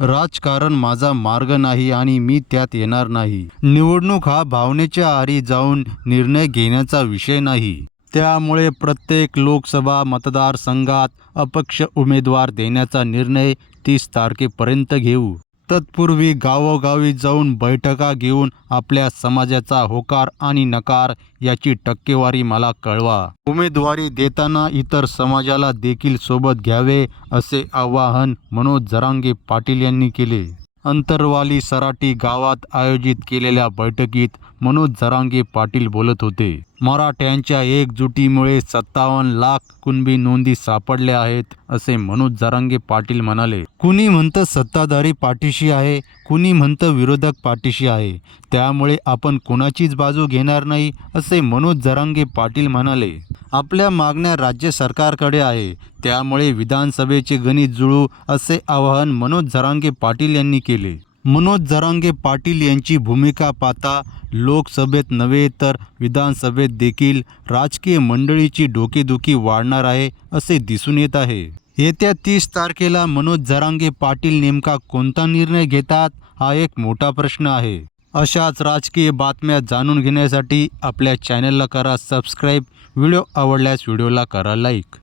राजकारण माझा मार्ग नाही आणि मी त्यात येणार नाही. निवडणूक हा भावनेच्या आरी जाऊन निर्णय घेण्याचा विषय नाही. त्यामुळे प्रत्येक लोकसभा मतदारसंघात अपक्ष उमेदवार देण्याचा निर्णय तीस तारखेपर्यंत घेऊ. तत्पूर्वी गावोगावी जाऊन बैठका घेऊन आपल्या समाजाचा होकार आणि नकार याची टक्केवारी मला कळवा. उमेदवारी देताना इतर समाजाला देखील सोबत घ्यावे असे आवाहन मनोज जरांगे पाटील यांनी केले. अंतरवाली सराटी गावात आयोजित केलेल्या बैठकीत मनोज जरांगे पाटील बोलत होते. मराठ्यांच्या एकजुटीमुळे सत्तावन्न लाख कुणबी नोंदी सापडल्या आहेत असे मनोज जरांगे पाटील म्हणाले. कुणी म्हणतं सत्ताधारी पाठीशी आहे कुणी म्हणतं विरोधक पाठीशी आहे. त्यामुळे आपण कोणाचीच बाजू घेणार नाही असे मनोज जरांगे पाटील म्हणाले. आपल्या मागण्या राज्य सरकारकडे आहे. त्यामुळे विधानसभेचे गणित जुळू असे आवाहन मनोज झरांगे पाटील यांनी केले. मनोज झरांगे पाटील यांची भूमिका पाहता लोकसभेत नव्हे तर विधानसभेत देखील राजकीय मंडळीची डोकेदुखी वाढणार आहे असे दिसून येत आहे. येत्या तीस तारखेला मनोज झरांगे पाटील नेमका कोणता निर्णय घेतात हा एक मोठा प्रश्न आहे. अशाच राजकीय बातम्या जाणून घेण्यासाठी आपल्या चॅनलला करा सबस्क्राईब व्हिडिओ आवडल्यास व्हिडिओला करा लाईक